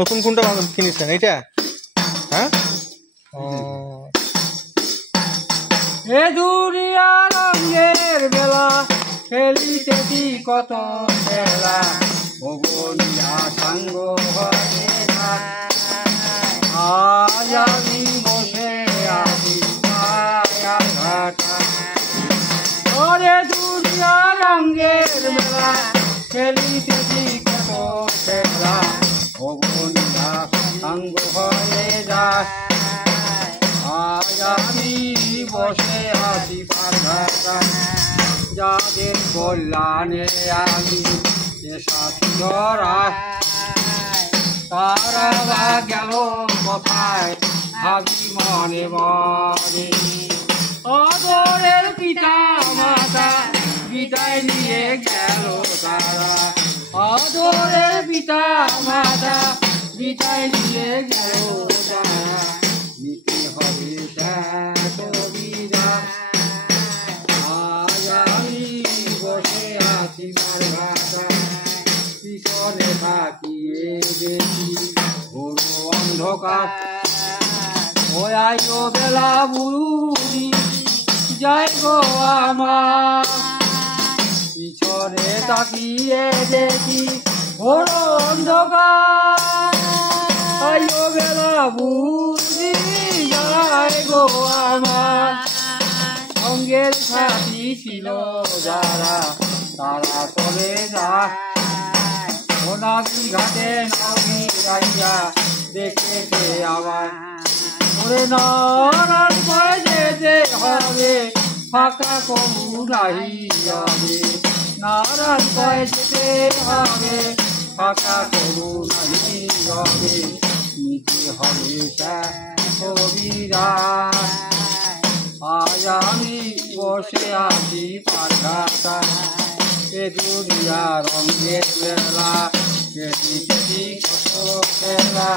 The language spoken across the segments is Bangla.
নতুন কোনটা কিনেছেন এইটা? হ্যাঁ, এ দুনিয়া রঙের বেলা খেলিতেছি কত খেলা ভগনিয়া সাঙ্গ হয়ে না। আজ আমি বসে আছি মায়ার ঘাটা। ওরে দুনিয়া রঙের বেলা খেলিতেছি কত খেলা ভগনিয়া সাঙ্গ হয়ে যায়। আজ আমি বসে আছি পাখাটা, যাদের কল্যাণে আমি সাথী ধরা, তারা বা গেল কোথায় ভাবি মনে মনে। আদরের পিতা মাতা বিদায় নিয়ে গেল তারা, আদরের পিতা মাতা বিদায় নিয়ে গেল তারা। নিতে হবে বিদায়। আজ আমি বসে আছি মারঘাটা, পিছনে থাকিয়ে দেখি ঘোর অন্ধকার। ওই আইও বেলা বুড়ি যাই গো আমার, পিছনে তাকিয়ে দেখি ঘোর অন্ধকার। আইও বেলা বুড়ি যাই গো আমার, সঙ্গের সাথী ছিল যারা তারা চলে যায়। সোনাদি ঘাটে নামি রাইয়া দেখেছে আবার, ওরে নারায়ণ করে যেতে হবে ফাঁকা কবু নাহি যাবে। নারায়ণ করে যেতে হবে ফাঁকা কবু নাহি যাবে। নিতে হবে বিদায়। আজ আমি বসে আছি পাখাটা, এ দুনিয়া রঙের বেলা খেলি কত খেলা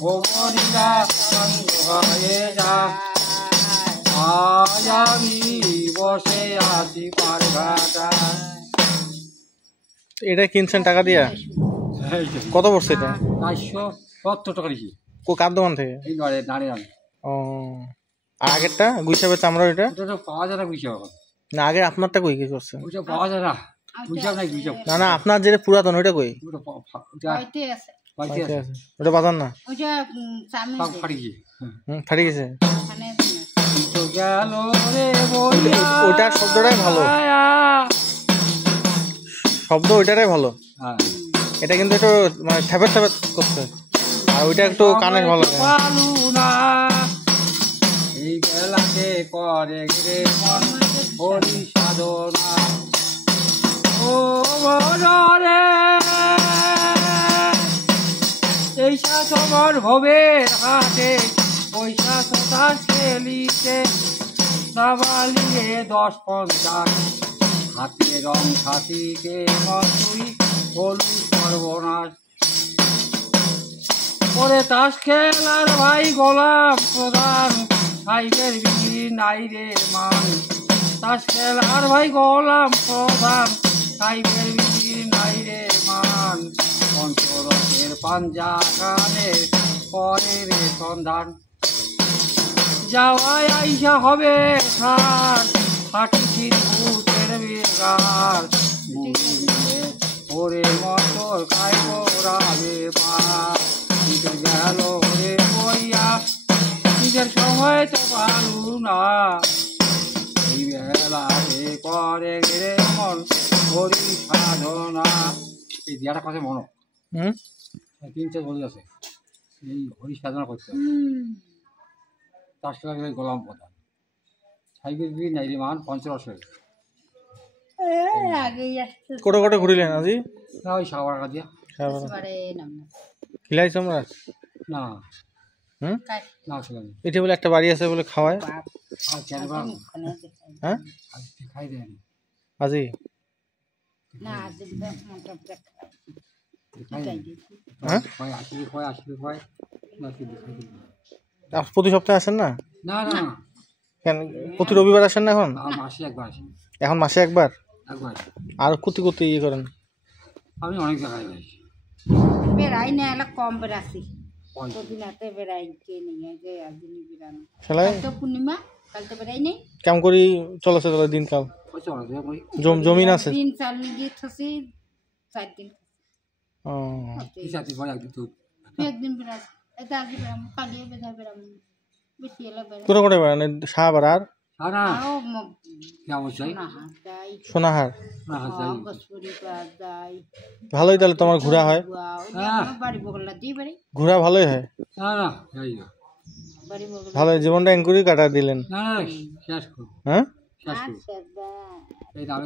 ভগনিয়া সাঙ্গ হয়ে যায়। আজ আমি বসে আছি পাখাটা। এটা কিনছেন টাকা দিয়া? কত পড়ছে এটা? 470 টাকা নিয়েছি। কার দোকান থেকে? দাঁড়িয়ে ও, আর আগেরটা গুইসাবে চামড়া ওইটা ওটা পাওয়া যায় না। গুইসাব না, আগে আপনারটা কই কি করছেন? ওইটা পাওয়া যায় না। গুইসাব নাই, গুইসাব না না, আপনার যেটা পুরাতন ওইটা কই? ওটা বাজার না, ফাটি গিয়ে ফাটি গেছে। গেল রে ওইটার শব্দটাই ভালো, শব্দ ওইটারাই ভালো। এটা কিন্তু একটু মানে ঠ্যাপের ঠ্যাপের করছে, আর ওইটা একটু কানের ভালো। এই বেলাতে করে রে মন হরি সাধনা। ও মনরে এই সাধনার ভবের হাতে পয়সা সদার খেলিতে সাবালিয়ে 10-50 হাতে রং সাথীকে মতুই হলু সর্বনাশ। পরে তাস খেলার ভাই গোলাম প্রধান, সাইকের বিক্রি নাই রে মান। তাস খেলার ভাই গোলাম প্রধান, সাইকের বিক্রি নাই রে মান। পঞ্চরথের পাঞ্জা কানে করে রে সন্ধান, যাওয়ায় আইসা হবে সার ফাটিছি ভূতের বেগার। ওরে মটর খাই পোড়াবে পার, গেল রে বইয়া নিজের সময় তো পারু না। এই বেলাতে করে রে মন হরি সাধনা। এই দিয়াটা কথা মনো 3-4 বলে আছে এই হরি সাধনা করতে। তার সঙ্গে গোলাম প্রধান, সাইকেল বিক্রি নাই রে মান। পঞ্চরথের কোটে কোটে ঘুরিলেন আজি? না, ওই সাগর দিয়া খিলাইছ আমরা না। না এটা বলে একটা বাড়ি আছে বলে খাওয়ায়। হ্যাঁ খাই দেন আজি প্রতি সপ্তাহে আসেন না? না না, কেন প্রতি রবিবার আসেন না? এখন মাসে একবার আসেন। এখন মাসে একবার? একবার। আর কুতি কুতি ইয়ে করেন? আমি অনেক জায়গায় যাই। বেড়াই না এলা কম বেড়াছি দিনাতে বেড়াই কে নিয়ে যে একদিনই বেড়ানো খেলাই কাল তো পূর্ণিমা কাল তো বেড়াই নেই কাম করি চলেছে তাহলে দিনকাল জমিন আছে দিন চাল নিয়ে গিয়ে থাকি 4 দিন ও একদিন বেড়াছি এটা আগে বেড়াম কালিয়ে বেড়া বেড়াম বেশি এলা বেড়া কোথায় কোথায় বেড়ান সাহাবার আর আরো না যাই সোনাহার গসপুরি পাস যাই ভালোই তাহলে তোমার ঘোরা হয় বাড়ি বগলা দিয়ে বাড়ি ঘোরা ভালোই হয় বাড়ি বগলা ভালো জীবনটা এঙ্কুরি কাটা দিলেন হ্যাঁ আচ্ছা